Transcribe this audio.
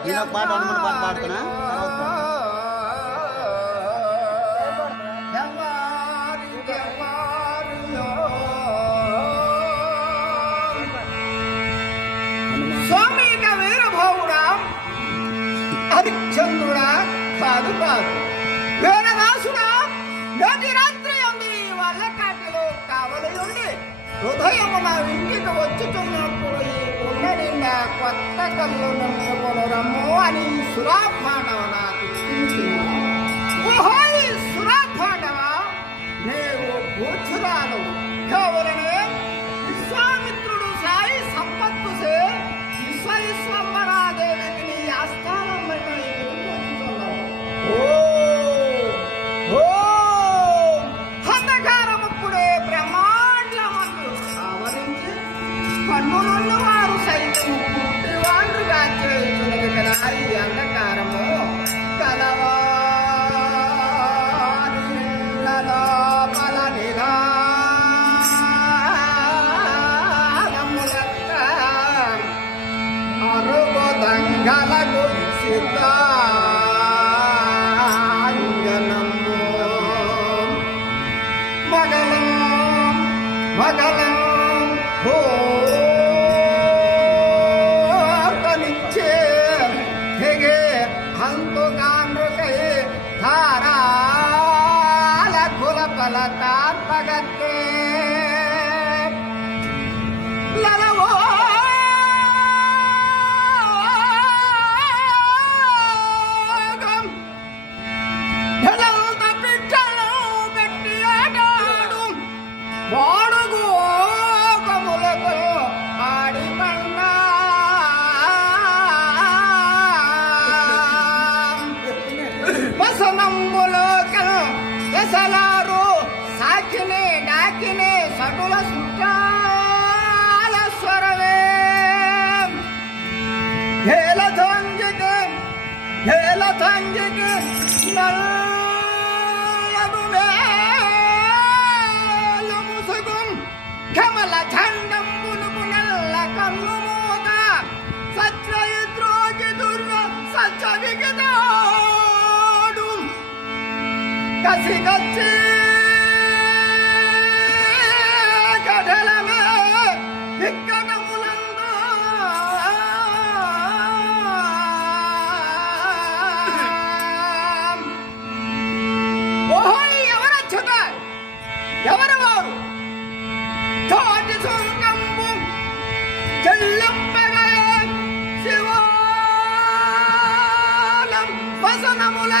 నేను ఒక పాట వండమని పాట పాడుతున్నా. స్వామిక వీరభావుడా, హరిశ్చంద్రుడా కాదు కాదు, వీరదాసుడా, నేటి రాత్రి ఉంది వాళ్ళ కాటిలో కావలి ఉండి హృదయము నా ఇంటికి వచ్చుతున్నప్పుడు ఈ ఉన్నడిందా కొత్త కళ్ళు నమ్ముకొని రమ్ము అని సురాపాండవ నాకు ఇప్పించింది. ఓహో, ఈ సురాపాండవ నీవు భూచురాలు కావాలనే విశ్వామిత్రుడు సాయి సంపత్తు సే విశ్వేశ్వరాదేవికి నీ ఆస్థానం బయట అంధకారముప్పుడే బ్రహ్మాండమందు ఆవరించి కన్నులున్న వారు సైతం పుట్టివాండ్రుగా చేయుచున్నది కదా ఈ అంధకారము. కలవారి లోపల నిదానములక్క అరుగుదంగలకు సిద్ధాంజనము మగలం మగలం భూతనిచ్చే హెగే హంతుగాండ్రుకై ధారాల కులపల తార్పగత్తే లలవో వాడుగోకములకు ఆడి పండ వసనంబులోకం ఎసలారు సాకినే డాకినే సటుల సుట్టాల స్వరవే హేల తంగికి కమల ఛందంబులకు నల్ల కన్ను మూత సత్యయుద్రోగి దుర్వ సత్య విగదాడు కసిగచ్చి కడలమే విక్కటములందు ఓహో, ఎవరచ్చుట ఎవరు వారు తోటి సుంకంబు చెల్లంపగలే శివాలం వసనముల